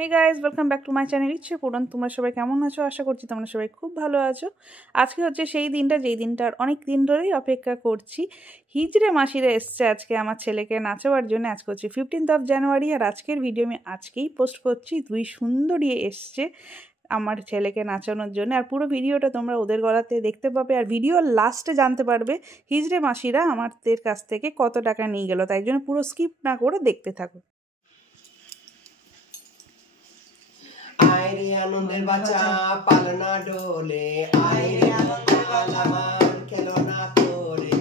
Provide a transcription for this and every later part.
Hey guys welcome back to my channel ইচ্ছে পুরন। তোমরা সবাই কেমন আছো? আশা করছি তোমরা সবাই খুব ভালো আছো। আজকে হচ্ছে সেই দিনটা যেই দিনটার অনেক দিন ধরেই অপেক্ষা করছি। হিজড়ে মাসিরা এসছে আজকে আমার ছেলেকে নাচাবার জন্য। আজকে হচ্ছে 15th জানুয়ারি আর আজকের ভিডিও আমি আজকেই পোস্ট করছি। দুই সুন্দরী এসছে আমার ছেলেকে নাচানোর জন্য, আর পুরো ভিডিওটা তোমরা ওদের গলাতে দেখতে পাবে। আর ভিডিওর লাস্টে জানতে পারবে হিজড়ে মাসিরা আমাদের কাছ থেকে কত টাকা নিয়ে গেল। তাই জন্য পুরো স্কিপ না করে দেখতে থাকো। আইরে আনন্দের বাচ্চা পালনা ডোলে, আইরে আনন্দের বাচ্চা আমার খেলো না করে,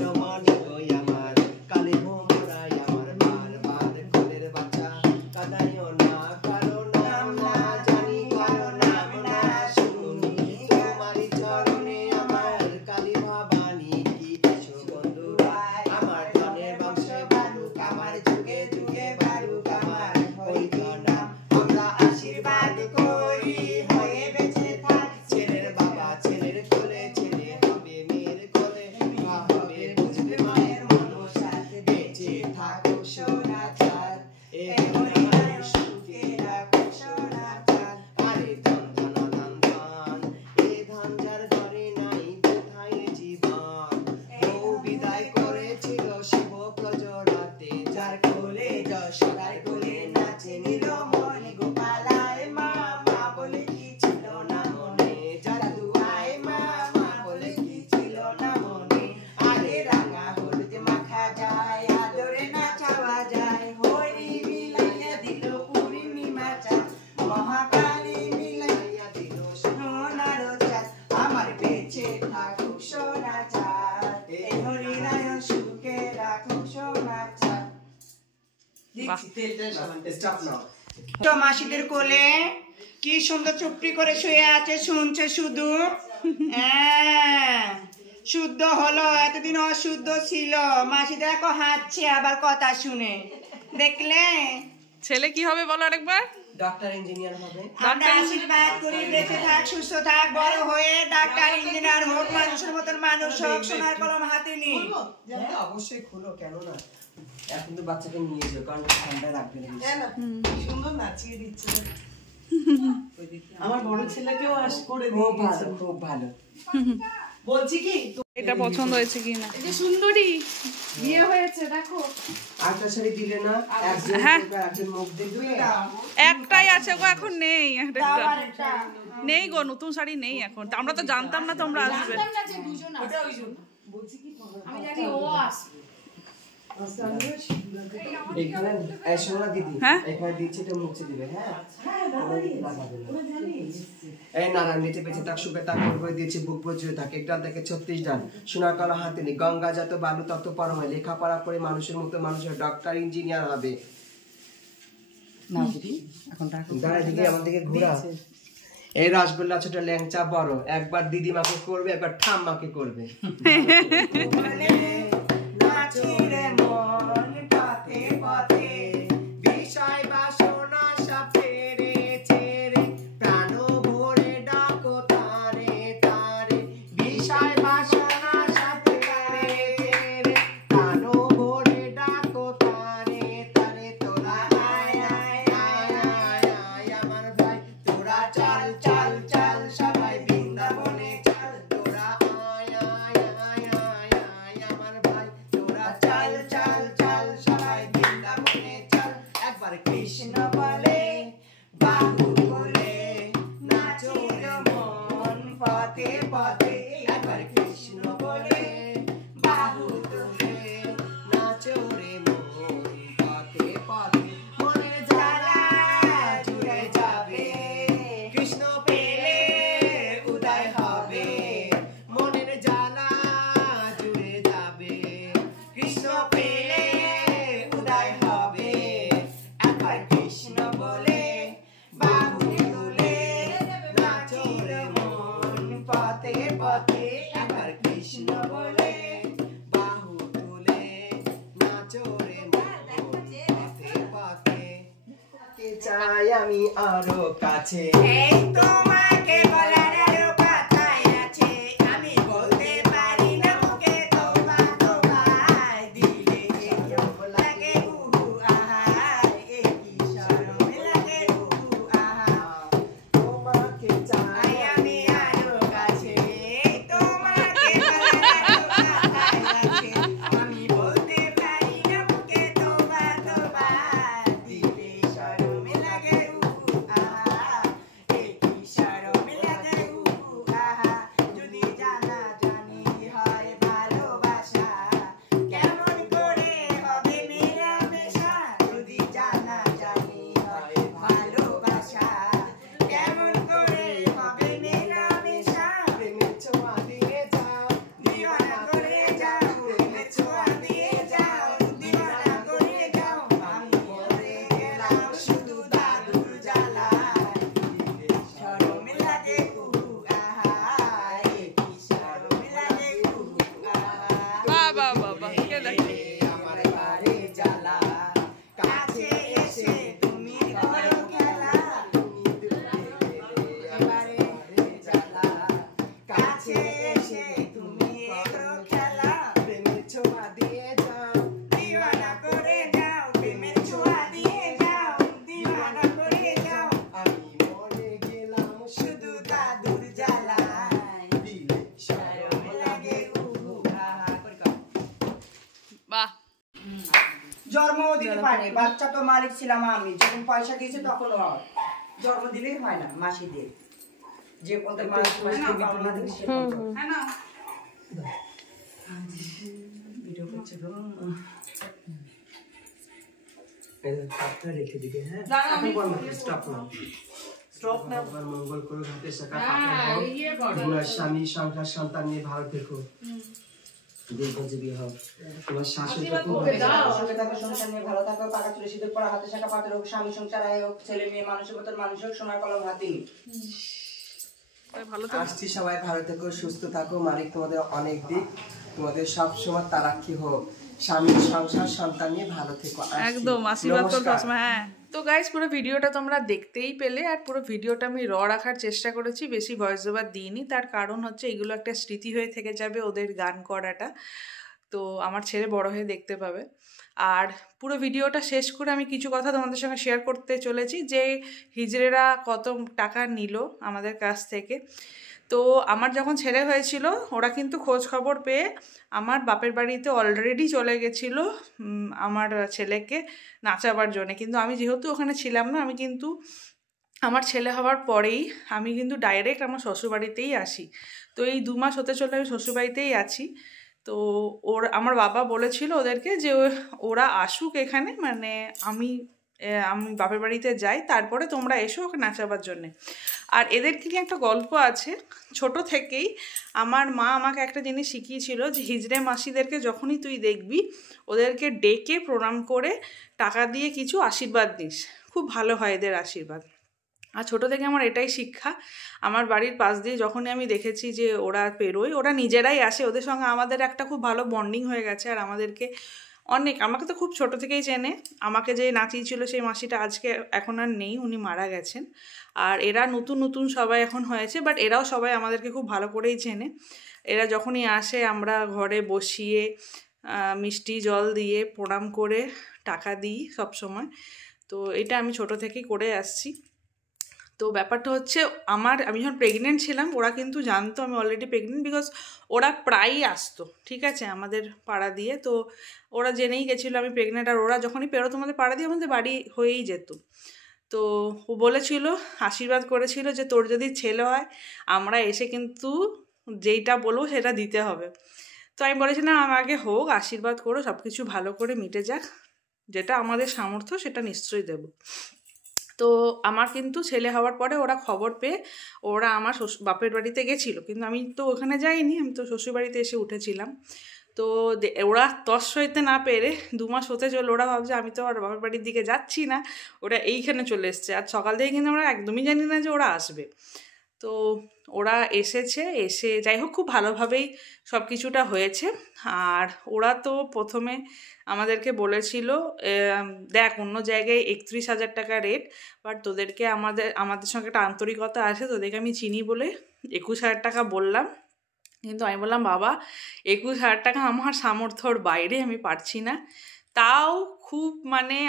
নমনি গই আমার কালে ভোমরাই আমার বারবার কোলের বাচ্চা কাদাইও না কারো নাম না জানি কারো নাম না শুনি, তোমারই চরণে আমার কালী ভবানী কি এসো বন্ধুরা, আমার ধনের বংশে বারুক আমার যুগে যুগে বারুক আমার ওই নাম আমরা আশীর্বাদ করি হয়ে বেঁচে থাক ছেলের বাবা ছেলের কোলে, ছেলে হবে মেয়ের কোলে, মা হবে বুঝবে মায়ের মনসাতে বেঁচে থাকো সোনা চাঁদ, এ হরিনাম সুখে রাখো সোনা চাঁদ। আরে ধন ধন ধন ধন এ ধন যার ঘরে নাই কোথায় জীবন, বউ বিদায় করেছিল শিব প্রজরাতে যার কোলে যশোদার কোলে নাচে নীলমণি গোপালায় মা মা বলে কি ছিল না মনে, যারা দুয়ায় মা মা বলে কি ছিল না মনে, আরে রাঙা হলুদ মাখা যায় আদরে নাচাওয়া যায়, হরি মিলাইয়া দিল পূর্ণিমা চাঁদ, মহাকালী মিলাইয়া দিল সোনার চাঁদ, আমার বেঁচে থাকুক সোনা চাঁদ, এ হরিনারায়ণ সুখে রাখুক সোনা চাঁদ। স্টপ নাও। তো মাসিদের কোলে কি সুন্দর চুপটি করে শুয়ে আছে, শুনছে শুধু। শুদ্ধ হলো, এতদিন অশুদ্ধ ছিল। মাসি দেখো হাঁটছে আবার কথা শুনে, দেখলে? ছেলে কি হবে বলো আরেকবার? ডাক্তার ইঞ্জিনিয়ার হবে। আমরা আশীর্বাদ করি বেঁচে থাক সুস্থ থাক বড় হয়ে ডাক্তার ইঞ্জিনিয়ার হোক, মানুষের মতন মানুষ হোক, সোনার কলম হাতে নিয়ে। অবশ্যই খুলো, কেন না? এখন তো বাচ্চাকে নিয়ে যাও, কারণ ঠান্ডা রাখবে না। সুন্দর নাচিয়ে দিচ্ছে। আমার বড় ছেলেকেও করে খুব ভালো, খুব ভালো। বলছি কি এটা পছন্দ হয়েছে কি না? এই যে সুন্দরী বিয়ে হয়েছে দেখো। আরেকটা শাড়ি দিলে না? একজন হ্যাঁ। করবে, একজন মুখ দেখবে। একটাই আছে গো, এখন নেই। একটা নেই গো, নতুন শাড়ি নেই এখন। আমরা তো জানতাম না তোমরা আসবে। বলছি কি আমি জানি ও আসবে। এখানে এসো না দিদি, হ্যাঁ? এখানে দিচ্ছি এটা মুছে দিবে। হ্যাঁ এই নারায়ণ নিচে বেঁচে থাক সুখে থাক করে দিয়েছে বুক প্রচুর থাকে একটা থেকে 36 ডান সোনার কলা হাতে নি গঙ্গা যত বালু তত পার হয়, লেখাপড়া করে মানুষের মতো মানুষের ডাক্তার ইঞ্জিনিয়ার হবে। না দিদি এখন দাঁড়া দিদি আমার দিকে ঘোরা। এই রসগোল্লা ছোট ল্যাংচা বড়, একবার দিদি মাকে করবে একবার ঠাম্মাকে করবে। নাচিরে মন পথে পথে বিষয় বাসনা সব ছেড়ে ছেড়ে প্রাণ ভরে ডাকো তারে তারে, বিষয় বাসনা সব ছেড়ে ছেড়ে প্রাণ ভরে ডাকো তারে তারে, তোরা আয় আয় আয় আয় আয় আমার ভাই, তোরা চল চল চল সবাই বৃন্দাবনে চল, তোরা আয় আয় আয় আয় আয় আমার ভাই, তোরা চল চল চল সবাই বৃন্দাবনে চল। একবার কৃষ্ণ বলে বাহু বলে নাচো রে মন পথে পথে, একবার কৃষ্ণ বলে বাহু তুলে নাচো রে মন পথে পথে, মনের জ্বালা জুড়ে যাবে কৃষ্ণ পেলে উদয় হবে, মনের জ্বালা জুড়ে যাবে কৃষ্ণ পেলে উদয় হবে, একবার কৃষ্ণ বলে বাহু তুলে নাচো রে মন পথে পথে, একবার কৃষ্ণ বলে বাহু তুলে নাচো রে মন পথে পথে, চাই আমি আরো কাছে এই তোমাকে বলার আরো কথাই আছে, আমি বলতে পারি না মুখে তোমা তোমায় দিলে লাগে উহু আহায়, এই কি শরম লাগে হয়নি, বাচ্চা তো মালিক ছিলাম আমি, যখন পয়সা দিয়েছে তখন হয়, জন্ম দিলেই হয় না মাসিদের, যে পর্যন্ত মাস পাবো না দিলে সে পর্যন্ত। ভিডিও করছে তো হাতটা রেখে দিকে, হ্যাঁ স্টপ না, মঙ্গল করো, ঘাটে শাখা তোমার স্বামী সংসার সন্তান নিয়ে ভালো থেকো, দীর্ঘজীবী হও, তোমার শাশুড়ি সংসার নিয়ে ভালো থাকো, পাকা চুলে সিঁদুর পরা, হাতে শাখা পাতের হোক, স্বামী সংসার আয় হোক, ছেলে মেয়ে মানুষের মতন মানুষ হোক, সোনার কলম হাতে। আসছি, সবাই ভালো থেকো, সুস্থ থাকো, মালিক তোমাদের অনেক দিক, তোমাদের সব সময় তারাক্কি হোক, স্বামী সংসার সন্তান নিয়ে ভালো থেকো। একদম আশীর্বাদ করতে হবে। হ্যাঁ, তো গাইস পুরো ভিডিওটা তোমরা দেখতেই পেলে, আর পুরো ভিডিওটা আমি রাখার চেষ্টা করেছি, বেশি ভয়েস ওভার দিইনি। তার কারণ হচ্ছে এগুলো একটা স্মৃতি হয়ে থেকে যাবে ওদের গান করাটা, তো আমার ছেলে বড় হয়ে দেখতে পাবে। আর পুরো ভিডিওটা শেষ করে আমি কিছু কথা তোমাদের সঙ্গে শেয়ার করতে চলেছি, যে হিজড়েরা কত টাকা নিল আমাদের কাছ থেকে। তো আমার যখন ছেলে হয়েছিল, ওরা কিন্তু খোঁজ খবর পেয়ে আমার বাপের বাড়িতে অলরেডি চলে গেছিলো আমার ছেলেকে নাচাবার জন্যে। কিন্তু আমি যেহেতু ওখানে ছিলাম না, আমি কিন্তু আমার ছেলে হওয়ার পরেই আমি কিন্তু ডাইরেক্ট আমার শ্বশুরবাড়িতেই আসি। তো এই 2 মাস হতে চলে আমি শ্বশুরবাড়িতেই আছি। তো আমার বাবা বলেছিল ওদেরকে যে ওরা আসুক এখানে, মানে আমি বাপের বাড়িতে যাই, তারপরে তোমরা এসো ওকে নাচাবার জন্যে। আর এদেরকে নিয়ে একটা গল্প আছে। ছোট থেকেই আমার মা আমাকে একটা জিনিস শিখিয়েছিল, যে হিজড়ে মাসিদেরকে যখনই তুই দেখবি, ওদেরকে ডেকে প্রণাম করে টাকা দিয়ে কিছু আশীর্বাদ দিস, খুব ভালো হয় এদের আশীর্বাদ। আর ছোটো থেকে আমার এটাই শিক্ষা। আমার বাড়ির পাশ দিয়ে যখনই আমি দেখেছি যে ওরা পেরোয়, ওরা নিজেরাই আসে, ওদের সঙ্গে আমাদের একটা খুব ভালো বন্ডিং হয়ে গেছে। আর আমাদেরকে আমাকে তো খুব ছোট থেকেই চেনে। আমাকে যে নাচিয়েছিল সেই মাসিটা আজকে এখন আর নেই, উনি মারা গেছেন। আর এরা নতুন নতুন সবাই এখন হয়েছে, বাট এরাও সবাই আমাদেরকে খুব ভালো করেই চেনে। এরা যখনই আসে আমরা ঘরে বসিয়ে মিষ্টি জল দিয়ে প্রণাম করে টাকা দিই সব সময়। তো এটা আমি ছোট থেকেই করে আসছি। তো ব্যাপারটা হচ্ছে আমি যখন প্রেগনেন্ট ছিলাম, ওরা কিন্তু জানতো আমি অলরেডি প্রেগনেন্ট, বিকজ ওরা প্রায়ই আসতো, ঠিক আছে, আমাদের পাড়া দিয়ে। তো ওরা জেনেই গেছিলো আমি প্রেগনেন্ট। আর ওরা যখনই পেরোতো আমাদের পাড়া দিয়ে, আমাদের বাড়ি হয়েই যেত। তো ও বলেছিল, আশীর্বাদ করেছিল যে তোর যদি ছেলে হয় আমরা এসে কিন্তু যেইটা বলবো সেটা দিতে হবে। তো আমি বলেছিলাম আমাকে হোক, আশীর্বাদ করো, সব কিছু ভালো করে মিটে যাক, যেটা আমাদের সামর্থ্য সেটা নিশ্চয়ই দেব। তো আমার কিন্তু ছেলে হওয়ার পরে ওরা খবর পেয়ে ওরা আমার বাপের বাড়িতে গেছিলো, কিন্তু আমি তো ওখানে যাইনি, আমি তো শ্বশুরবাড়িতে এসে উঠেছিলাম। তো ওরা তস সইতে না পেরে 2 মাস হতে চলো, ওরা ভাবছে আমি তো আর বাপের বাড়ির দিকে যাচ্ছি না, ওরা এইখানে চলে এসছে। আর সকাল থেকে কিন্তু আমরা একদমই জানি না যে ওরা আসবে। তো ওরা এসেছে, এসে যাই হোক খুব ভালোভাবেই সব কিছুটা হয়েছে। আর ওরা তো প্রথমে আমাদেরকে বলেছিল, দেখ অন্য জায়গায় 31,000 টাকা রেট, বাট তোদেরকে আমাদের সঙ্গে একটা আন্তরিকতা আছে, তোদেরকে আমি চিনি বলে 21,000 টাকা বললাম। কিন্তু আমি বললাম বাবা 21,000 টাকা আমার সামর্থ্যর বাইরে, আমি পারছি না। তাও খুব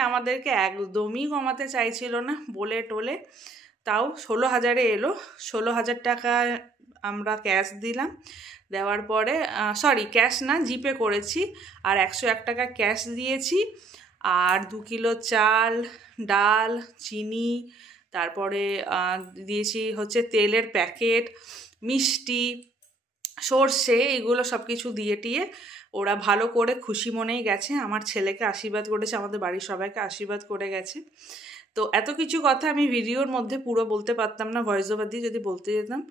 আমাদেরকে একদমই কমাতে চাইছিল না, বলে টোলে তাও 16,000-এ এলো। 16,000 টাকা আমরা ক্যাশ দিলাম। দেওয়ার পরে ক্যাশ না, জিপে করেছি। আর 101 টাকা ক্যাশ দিয়েছি। আর 2 কিলো চাল, ডাল, চিনি, তারপরে দিয়েছি হচ্ছে তেলের প্যাকেট, মিষ্টি, সর্ষে, এগুলো সব কিছু দিয়ে টিয়ে ওরা ভালো করে খুশি মনেই গেছে। আমার ছেলেকে আশীর্বাদ করেছে, আমাদের বাড়ির সবাইকে আশীর্বাদ করে গেছে। তো এত কিছু কথা আমি ভিডিওর মধ্যে পুরো বলতে পারতাম না, ভয়েস ওভার দিয়ে যদি বলতে যেতাম,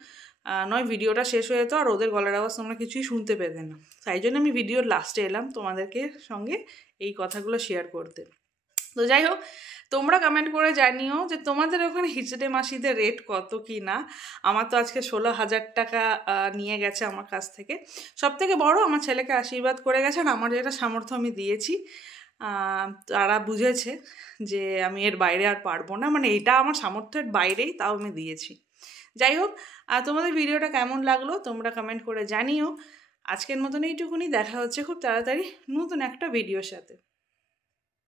নয় ভিডিওটা শেষ হয়ে যেত আর ওদের গলার আওয়াজ তোমরা কিছুই শুনতে পেতে না। তাই জন্য আমি ভিডিওর লাস্টে এলাম তোমাদেরকে সঙ্গে এই কথাগুলো শেয়ার করতে। তো যাই হোক, তোমরা কমেন্ট করে জানিও যে তোমাদের ওখানে হিজড়ে মাসিদের রেট কত কি না। আমার তো আজকে 16,000 টাকা নিয়ে গেছে আমার কাছ থেকে। সবথেকে বড়, আমার ছেলেকে আশীর্বাদ করে গেছে, আর আমার যেটা সামর্থ্য আমি দিয়েছি। তারা বুঝেছে যে আমি এর বাইরে আর পারবো না, এটা আমার সামর্থ্যের বাইরেই, তাও আমি দিয়েছি। যাই হোক, তোমাদের ভিডিওটা কেমন লাগলো তোমরা কমেন্ট করে জানিও। আজকের মতন এইটুকুনি, দেখা হচ্ছে খুব তাড়াতাড়ি নতুন একটা ভিডিওর সাথে।